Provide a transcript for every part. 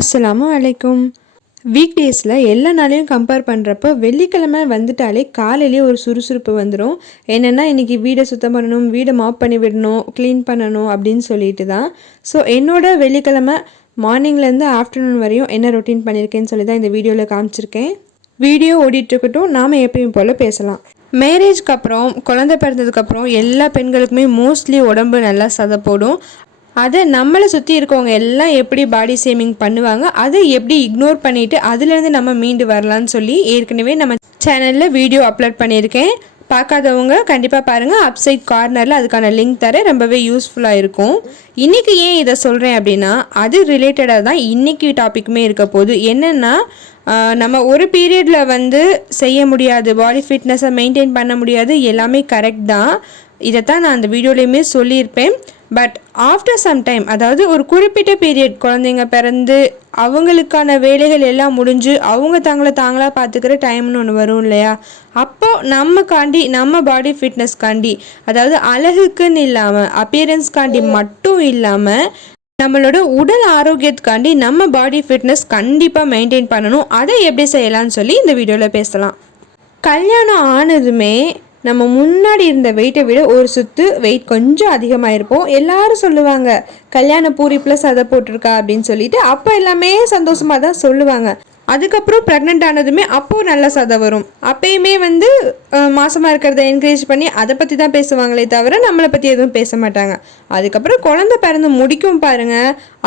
அஸ்ஸலாமு வலைக்கும் வீக் டேஸில் எல்லா நாளையும் கம்பேர் பண்ணுறப்போ வெள்ளிக்கிழமை வந்துட்டாலே காலையிலேயே ஒரு சுறுசுறுப்பு வந்துடும் என்னென்னா இன்றைக்கி வீடை சுத்தம் பண்ணணும் வீடை மாப் பண்ணி விடணும் க்ளீன் பண்ணணும் அப்படின்னு சொல்லிட்டு தான். ஸோ என்னோட வெள்ளிக்கிழமை மார்னிங்லேருந்து ஆஃப்டர்நூன் வரையும் என்ன ரொட்டீன் பண்ணியிருக்கேன்னு சொல்லி தான் இந்த வீடியோவில் காமிச்சிருக்கேன். வீடியோ ஓடிட்டுருக்கட்டும் நாம் எப்பயும் போல் பேசலாம். மேரேஜ்க்கு அப்புறம் குழந்தை பிறந்ததுக்கப்புறம் எல்லா பெண்களுக்குமே மோஸ்ட்லி உடம்பு நல்லா சதப்போடும் அதை நம்மளை சுற்றி இருக்கவங்க எல்லாம் எப்படி பாடி ஷேமிங் பண்ணுவாங்க அதை எப்படி இக்னோர் பண்ணிவிட்டு அதுலேருந்து நம்ம மீண்டு வரலான்னு சொல்லி ஏற்கனவே நம்ம சேனலில் வீடியோ அப்லோட் பண்ணியிருக்கேன். பார்க்காதவங்க கண்டிப்பாக பாருங்கள் அப்சைட் கார்னரில் அதுக்கான லிங்க் தர ரொம்பவே யூஸ்ஃபுல்லாக இருக்கும். இன்றைக்கி ஏன் இதை சொல்கிறேன் அப்படின்னா அது ரிலேட்டடாக தான் இன்றைக்கி டாப்பிக்குமே இருக்க போகுது. என்னென்னா நம்ம ஒரு பீரியடில் வந்து செய்ய முடியாது பாடி ஃபிட்னஸை மெயின்டைன் பண்ண முடியாது எல்லாமே கரெக்ட் தான். இதைத்தான் நான் அந்த வீடியோலையுமே சொல்லியிருப்பேன். பட் ஆஃப்டர் சம் டைம் அதாவது ஒரு குறிப்பிட்ட பீரியட் குழந்தைங்க பிறந்து அவங்களுக்கான வேலைகள் எல்லாம் முடிஞ்சு அவங்க தங்களை தாங்களாக பார்த்துக்கிற டைம்னு ஒன்று வரும் இல்லையா? அப்போது நம்மக்காண்டி நம்ம பாடி ஃபிட்னஸ்க்காண்டி அதாவது அழகுக்குன்னு இல்லாமல் அப்பியரன்ஸ்க்காண்டி மட்டும் இல்லாமல் நம்மளோட உடல் ஆரோக்கியத்துக்காண்டி நம்ம பாடி ஃபிட்னஸ் கண்டிப்பாக மெயின்டைன் பண்ணணும். அதை எப்படி செய்யலாம்னு சொல்லி இந்த வீடியோவில் பேசலாம். கல்யாணம் ஆனதுமே நம்ம முன்னாடி இருந்த வெயிட்டை விட ஒரு சுத்து வெயிட் கொஞ்சம் அதிகமாக இருப்போம். எல்லாரும் சொல்லுவாங்க கல்யாண பூரி ப்ளஸ் அதை போட்டிருக்கா? அப்படின்னு சொல்லிட்டு அப்போ எல்லாமே சந்தோஷமாக தான் சொல்லுவாங்க. அதுக்கப்புறம் ப்ரெக்னென்ட் ஆனதுமே அப்போது நல்ல சதை வரும். அப்பயுமே வந்து மாசமாக இருக்கிறத என்கரேஜ் பண்ணி அதை பற்றி தான் பேசுவாங்களே தவிர நம்மளை பற்றி எதுவும் பேச மாட்டாங்க. அதுக்கப்புறம் குழந்தை பிறந்து முடிக்கும் பாருங்க.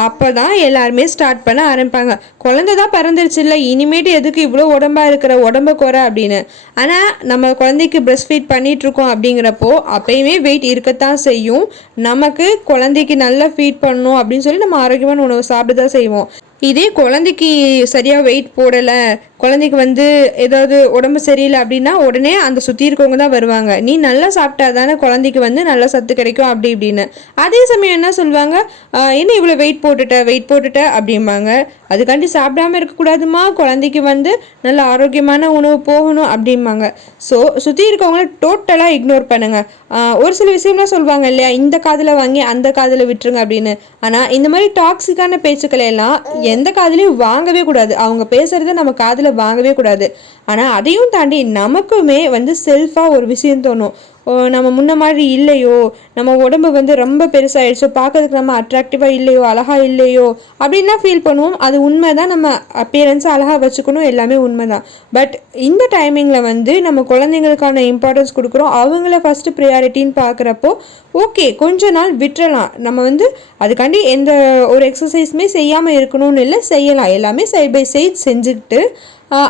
அப்போ தான் எல்லாருமே ஸ்டார்ட் பண்ண ஆரம்பிப்பாங்க. குழந்தை தான் பிறந்துருச்சு இல்லை இனிமேட்டு எதுக்கு இவ்வளோ உடம்பாக இருக்கிற உடம்ப குறை அப்படின்னு. ஆனால் நம்ம குழந்தைக்கு பிரஸ்ட் ஃபீட் பண்ணிகிட்ருக்கோம் அப்படிங்கிறப்போ அப்பயுமே வெயிட் இருக்கத்தான் செய்யும். நமக்கு குழந்தைக்கு நல்லா ஃபீட் பண்ணணும் அப்படின்னு சொல்லி நம்ம ஆரோக்கியமான உணவு சாப்பிட்டு தான் செய்வோம். இதே குழந்தைக்கு சரியாக வெயிட் போடலை குழந்தைக்கு வந்து ஏதாவது உடம்பு சரியில்லை அப்படின்னா உடனே அந்த சுற்றி இருக்கவங்க தான் வருவாங்க. நீ நல்லா சாப்பிட்டா தானே குழந்தைக்கு வந்து நல்லா சத்து கிடைக்கும் அப்படி இப்படின்னு. அதே சமயம் என்ன சொல்லுவாங்க? என்ன இவ்வளோ வெயிட் போட்டுட்ட வெயிட் போட்டுட்ட? அப்படிம்பாங்க. அதுக்காண்டி சாப்பிடாம இருக்கக்கூடாதுமா? குழந்தைக்கு வந்து நல்ல ஆரோக்கியமான உணவு போகணும் அப்படிம்பாங்க. ஸோ சுற்றி இருக்கவங்கள டோட்டலாக இக்னோர் பண்ணுங்கள் ஒரு சில விஷயம்லாம் சொல்லுவாங்க இல்லையா? இந்த காதில் வாங்கி அந்த காதில் விட்டுருங்க அப்படின்னு. ஆனால் இந்த மாதிரி டாக்ஸிக்கான பேச்சுக்களை எல்லாம் எந்த காதிலையும் வாங்கவே கூடாது. அவங்க பேசுகிறத நம்ம காதில் வாங்கவே கூடாது. ஆனால் அதையும் தாண்டி நமக்குமே வந்து செல்ஃபாக ஒரு விஷயம் தோணும். நம்ம முன்ன மாதிரி இல்லையோ? நம்ம உடம்பு வந்து ரொம்ப பெருசாகிடுச்சோ பார்க்கறதுக்கு நம்ம அட்ராக்டிவாக இல்லையோ? அழகா இல்லையோ? அப்படின்லாம் ஃபீல் பண்ணுவோம். அது உண்மை தான் நம்ம அப்பியரன்ஸை அழகாக வச்சுக்கணும். எல்லாமே உண்மை தான் பட் இந்த டைமிங்கில் வந்து நம்ம குழந்தைங்களுக்கான இம்பார்ட்டன்ஸ் கொடுக்குறோம். அவங்கள ஃபஸ்ட்டு ப்ரியாரிட்டின்னு பார்க்குறப்போ ஓகே கொஞ்ச நாள் விட்டுறலாம். நம்ம வந்து அதுக்காண்டி எந்த ஒரு எக்ஸசைஸுமே செய்யாமல் இருக்கணும்னு இல்லை செய்யலாம். எல்லாமே சைட் பை சைட் செஞ்சுக்கிட்டு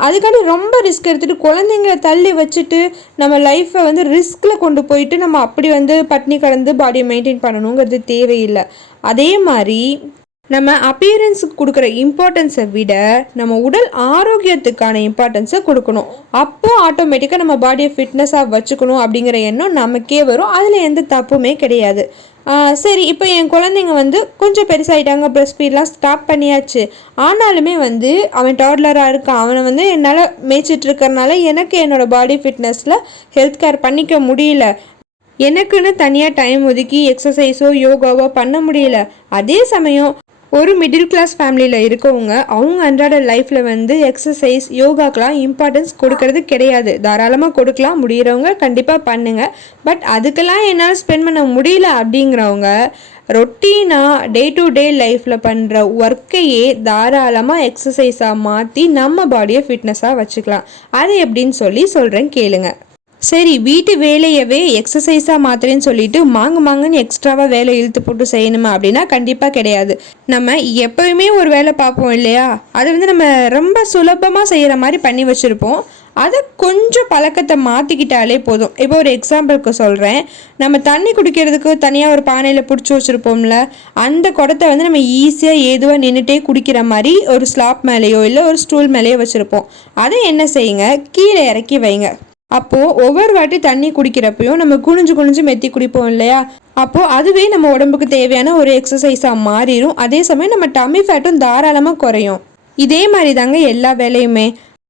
அதுக்காண்டி ரொம்ப ரிஸ்க் எடுத்துகிட்டு குழந்தைங்கள தள்ளி வச்சுட்டு நம்ம லைஃப்பை வந்து ரிஸ்கில் கொண்டு போயிட்டு நம்ம அப்படி வந்து பட்னி கடந்து பாடியை மெயின்டைன் பண்ணணுங்கிறது தேவையில்லை. அதே மாதிரி நம்ம அப்பியரன்ஸுக்கு கொடுக்குற இம்பார்ட்டன்ஸை விட நம்ம உடல் ஆரோக்கியத்துக்கான இம்பார்ட்டன்ஸை கொடுக்கணும். அப்போது ஆட்டோமேட்டிக்காக நம்ம பாடியை ஃபிட்னஸாக வச்சுக்கணும் அப்படிங்கிற எண்ணம் நமக்கே வரும். அதில் எந்த தப்புமே கிடையாது. சரி இப்போ என் குழந்தைங்க வந்து கொஞ்சம் பெருசாயிட்டாங்க ப்ரெஸ் ஃபீட்லாம் ஸ்டாப் பண்ணியாச்சு. ஆனாலுமே வந்து அவன் டாட்லராக இருக்கான். அவனை வந்து என்னால் மேய்ச்சிட்ருக்கறனால எனக்கு என்னோட பாடி ஃபிட்னஸில் ஹெல்த் கேர் பண்ணிக்க முடியல. எனக்குன்னு தனியாக டைம் ஒதுக்கி எக்ஸசைஸோ யோகாவோ பண்ண முடியல. அதே சமயம் ஒரு மிடில் கிளாஸ் ஃபேமிலியில் இருக்கவங்க அவங்க அன்றாட லைஃப்பில் வந்து எக்ஸசைஸ் யோகாக்கெலாம் இம்பார்ட்டன்ஸ் கொடுக்கறது கிடையாது. தாராளமாக கொடுக்கலாம் முடிகிறவங்க கண்டிப்பாக பண்ணுங்கள் பட் அதுக்கெல்லாம் என்னால் ஸ்பெண்ட் பண்ண முடியல அப்படிங்கிறவங்க ரொட்டீனாக டே டு டே லைஃப்பில் பண்ணுற ஒர்க்கையே தாராளமாக எக்ஸசைஸாக மாற்றி நம்ம பாடியை ஃபிட்னஸாக வச்சுக்கலாம். அது எப்படின்னு சொல்லி சொல்கிறேன் கேளுங்கள் சரி வீட்டு வேலையவே எக்ஸசைஸாக மாத்திரேன்னு சொல்லிட்டு மாங்கு மாங்குன்னு எக்ஸ்ட்ராவாக வேலை இழுத்து போட்டு செய்யணுமா அப்படின்னா கண்டிப்பாக கிடையாது. நம்ம எப்போயுமே ஒரு வேலை பார்ப்போம் இல்லையா? அதை வந்து நம்ம ரொம்ப சுலபமாக செய்கிற மாதிரி பண்ணி வச்சுருப்போம். அதை கொஞ்சம் பழக்கத்தை மாற்றிக்கிட்டாலே போதும். இப்போ ஒரு எக்ஸாம்பிளுக்கு சொல்கிறேன் நம்ம தண்ணி குடிக்கிறதுக்கு தனியாக ஒரு பானையில் பிடிச்சி வச்சுருப்போம்ல அந்த குடத்தை வந்து நம்ம ஈஸியாக ஏதுவாக நின்றுட்டே குடிக்கிற மாதிரி ஒரு ஸ்லாப் மேலேயோ இல்லை ஒரு ஸ்டூல் மேலேயோ வச்சுருப்போம். அதை என்ன செய்யுங்க? கீழே இறக்கி வைங்க. அப்போது ஒவ்வொரு வாட்டி தண்ணி குடிக்கிறப்பையும் நம்ம குனிஞ்சு குனிஞ்சு மெத்தி குடிப்போம் இல்லையா? அப்போது அதுவே நம்ம உடம்புக்கு தேவையான ஒரு எக்ஸசைஸாக மாறிடும் அதே சமயம் நம்ம டம்மி ஃபேட்டும் தாராளமாக குறையும். இதே மாதிரி தாங்க எல்லா வேலையுமே.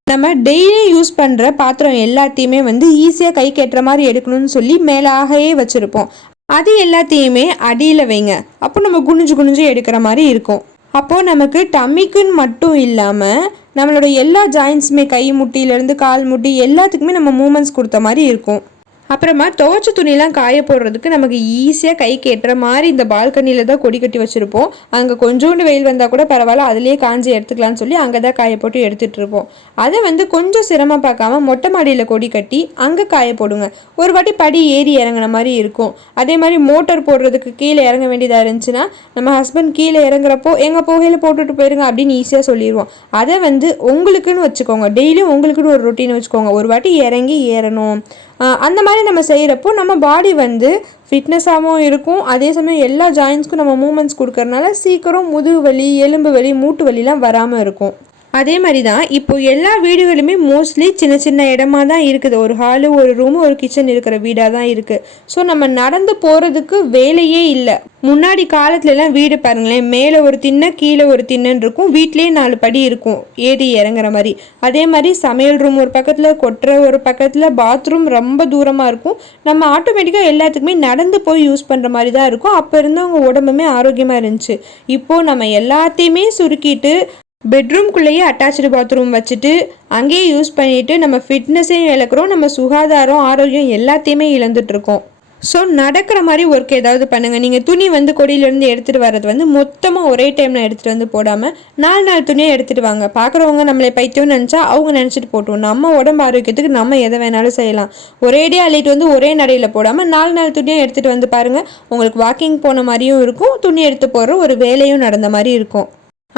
நம்ம டெய்லி யூஸ் பண்ணுற பாத்திரம் எல்லாத்தையுமே வந்து ஈஸியாக கை கெட்டுற மாதிரி எடுக்கணும்னு சொல்லி மேலாகவே வச்சுருப்போம். அது எல்லாத்தையுமே அடியில் வைங்க. அப்போ நம்ம குனிஞ்சு குனிஞ்சு எடுக்கிற மாதிரி இருக்கும். அப்போது நமக்கு டம்மிக்குன்னு மட்டும் இல்லாமல் நம்மளோட எல்லா ஜாயின்ஸுமே கை முட்டியிலேருந்து கால் முட்டி எல்லாத்துக்குமே நம்ம மூமெண்ட்ஸ் கொடுத்த மாதிரி இருக்கும். அப்புறமா துவைச்ச துணியெலாம் காய போடுறதுக்கு நமக்கு ஈஸியாக கைக்கு எட்டுற மாதிரி இந்த பால்கனியில் தான் கொடி கட்டி வச்சுருப்போம். அங்கே கொஞ்சோண்டு வெயில் வந்தால் கூட பரவாயில்ல அதுலேயே காஞ்சி எடுத்துக்கலாம்னு சொல்லி அங்கே தான் காய போட்டு எடுத்துகிட்டு இருப்போம். அதை வந்து கொஞ்சம் சிரமம் பார்க்காம மொட்டை மாடியில் கொடி கட்டி அங்கே காய போடுங்க. ஒரு வாட்டி படி ஏறி இறங்குன மாதிரி இருக்கும். அதே மாதிரி மோட்டர் போடுறதுக்கு கீழே இறங்க வேண்டியதாக இருந்துச்சுன்னா நம்ம ஹஸ்பண்ட் கீழே இறங்குறப்போ எங்கள் போகையில் போட்டுட்டு போயிருங்க அப்படின்னு ஈஸியாக சொல்லிடுவோம் அதை வந்து உங்களுக்குன்னு வச்சுக்கோங்க. டெய்லியும் உங்களுக்குன்னு ஒரு ரொட்டீன் வச்சுக்கோங்க. ஒரு வாட்டி இறங்கி ஏறணும். அந்த மாதிரி நம்ம செய்கிறப்போ நம்ம பாடி வந்து ஃபிட்னஸாகவும் இருக்கும். அதே சமயம் எல்லா ஜாயின்ஸ்க்கும் நம்ம மூமெண்ட்ஸ் கொடுக்கறனால சீக்கிரம் முதுகு வலி எலும்பு வலி மூட்டு வலிலாம் வராமல் இருக்கும். அதே மாதிரி தான் இப்போ எல்லா வீடுகளுமே மோஸ்ட்லி சின்ன சின்ன இடமா தான் இருக்குது. ஒரு ஹாலு ஒரு ரூமு ஒரு கிச்சன் இருக்கிற வீடாக தான் இருக்குது ஸோ நம்ம நடந்து போகிறதுக்கு வேலையே இல்லை. முன்னாடி காலத்துலலாம் வீடு பாருங்களேன் மேலே ஒரு திண்ணை கீழே ஒரு திண்ணன்னு இருக்கும். வீட்லேயே நாலு படி இருக்கும் ஏறி இறங்குற மாதிரி. அதே மாதிரி சமையல் ரூம் ஒரு பக்கத்தில் கொட்டுற ஒரு பக்கத்தில் பாத்ரூம் ரொம்ப தூரமாக இருக்கும். நம்ம ஆட்டோமேட்டிக்காக எல்லாத்துக்குமே நடந்து போய் யூஸ் பண்ணுற மாதிரி தான் இருக்கும். அப்போ இருந்தவங்க உடம்புமே ஆரோக்கியமாக இருந்துச்சு. இப்போது நம்ம எல்லாத்தையுமே சுருக்கிட்டு பெட்ரூம்குள்ளேயே அட்டாச்சு பாத்ரூம் வச்சுட்டு அங்கேயே யூஸ் பண்ணிட்டு நம்ம ஃபிட்னஸையும் இழக்கிறோம் நம்ம சுகாதாரம் ஆரோக்கியம் எல்லாத்தையுமே இழந்துட்டுருக்கோம். ஸோ நடக்கிற மாதிரி ஒர்க் ஏதாவது பண்ணுங்கள் நீங்கள் துணி வந்து கொடியிலேருந்து எடுத்துகிட்டு வர்றது வந்து மொத்தமாக ஒரே டைமில் எடுத்துகிட்டு வந்து போடாமல் நாலு நாள் துணியை எடுத்துகிட்டு வாங்க. பார்க்குறவங்க நம்மளை பைத்தியம்னு நினச்சா அவங்க நினச்சிட்டு போட்டோம் நம்ம உடம்பு ஆரோக்கியத்துக்கு நம்ம எதை வேணாலும் செய்யலாம். ஒரேடியாக அள்ளிட்டு வந்து ஒரே நடையில் போடாமல் நாலு நாள் துணியை எடுத்துகிட்டு வந்து பாருங்கள் உங்களுக்கு வாக்கிங் போன மாதிரியும் இருக்கும் துணி எடுத்து போடுற ஒரு வேலையும் நடந்த மாதிரி இருக்கும்.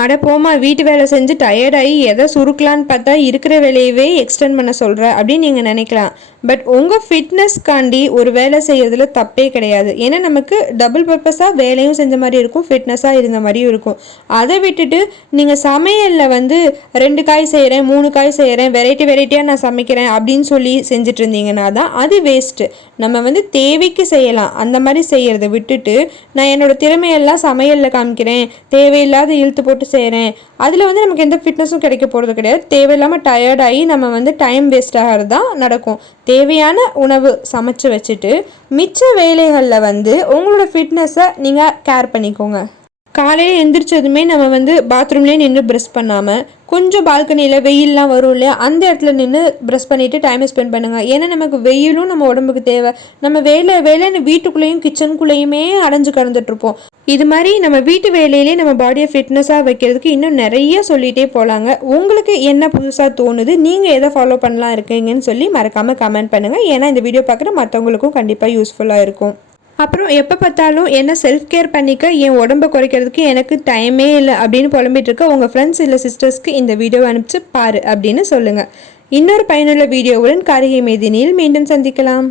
அட போமா வீட்டு வேலை செஞ்சு டயர்டாகி எதை சுருக்கலான்னு பார்த்தா இருக்கிற வேலையவே எக்ஸ்டெண்ட் பண்ண சொல்கிற அப்படின்னு நீங்கள் நினைக்கலாம். பட் உங்கள் ஃபிட்னஸ்க்காண்டி ஒரு வேலை செய்கிறதுல தப்பே கிடையாது. ஏன்னா நமக்கு டபுள் பர்பஸாக வேலையும் செஞ்ச மாதிரி இருக்கும் ஃபிட்னஸாக இருந்த மாதிரியும் இருக்கும். அதை விட்டுட்டு நீங்கள் சமையலில் வந்து ரெண்டு காய் செய்கிறேன் மூணு காய் செய்கிறேன் வெரைட்டி வெரைட்டியாக நான் சமைக்கிறேன் அப்படின்னு சொல்லி செஞ்சுட்டு இருந்தீங்கன்னா தான் அது வேஸ்ட்டு நம்ம வந்து தேவைக்கு செய்யலாம். அந்த மாதிரி செய்கிறத விட்டுட்டு நான் என்னோடய திறமையெல்லாம் சமையலில் காமிக்கிறேன் தேவையில்லாத இழுத்து போட்டு போட்டு செய்கிறேன் அதில் வந்து நமக்கு எந்த ஃபிட்னஸும் கிடைக்க போகிறது கிடையாது. தேவையில்லாமல் டயர்டாகி நம்ம வந்து டைம் வேஸ்ட் ஆகிறது தான் நடக்கும். தேவையான உணவு சமைச்சு வச்சுட்டு மிச்ச வேலைகளில் வந்து உங்களோட ஃபிட்னஸை நீங்கள் கேர் பண்ணிக்கோங்க. காலையில் எந்திரிச்சதுமே நம்ம வந்து பாத்ரூம்லேயே நின்று ப்ரெஷ் பண்ணாமல் கொஞ்சம் பால்கனியில் வெயில்லாம் வரும் இல்லையா? அந்த இடத்துல நின்று ப்ரெஷ் பண்ணிவிட்டு டைமை ஸ்பெண்ட் பண்ணுங்கள் ஏன்னா நமக்கு வெயிலும் நம்ம உடம்புக்கு தேவை. நம்ம வேலை வேலைன்னு வீட்டுக்குள்ளேயும் கிச்சனுக்குள்ளேயுமே அடைஞ்சு கடந்துட்ருப்போம் இது மாதிரி நம்ம வீட்டு வேலையிலே நம்ம பாடியை ஃபிட்னஸாக வைக்கிறதுக்கு இன்னும் நிறைய சொல்லிகிட்டே போகலாங்க உங்களுக்கு என்ன புதுசாக தோணுது? நீங்கள் எதை ஃபாலோ பண்ணலாம் இருக்கீங்கன்னு சொல்லி மறக்காமல் கமெண்ட் பண்ணுங்கள் ஏன்னா இந்த வீடியோ பார்க்குற மற்றவங்களுக்கும் கண்டிப்பாக யூஸ்ஃபுல்லாக இருக்கும். அப்புறம் எப்போ பார்த்தாலும் என்ன செல்ஃப் கேர் பண்ணிக்க என் உடம்பை குறைக்கிறதுக்கு எனக்கு டைமே இல்லை அப்படின்னு புலம்பிட்டு இருக்க உங்கள் ஃப்ரெண்ட்ஸ் இல்லை சிஸ்டர்ஸ்க்கு இந்த வீடியோவை அனுப்பிச்சு பாரு அப்படின்னு சொல்லுங்கள் இன்னொரு பயனுள்ள வீடியோவுடன் காரிகை மேதினியில் மீண்டும் சந்திக்கலாம்.